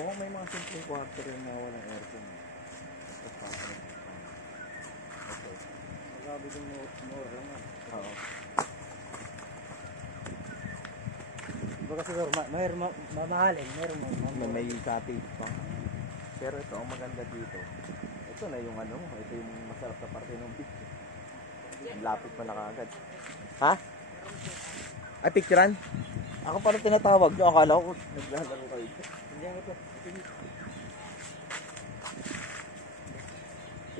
Mukhang may mga simpleng kwarto rin na walang aircon. Okay. Magabi yung mura lang ah. Oo. Diba kasi mamahalin, may cottage pa. Pero ito, ang maganda dito. Ito na yung ano, ito yung masarap na parte ng beach. Ang lapit pa na kaagad. Ha? Ay, picturean? Ako parang tinatawag nyo, akala ko naglalaro kayo. Hindi ako ito.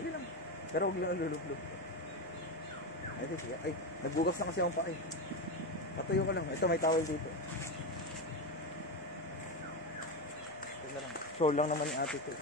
Sige lang. Pero huwag lang lulublob. Ay, nagbugas na kasi akong pa eh. Patuyo ko lang. Ito, may towel dito. Ito na lang. Sure lang naman yung ate ko.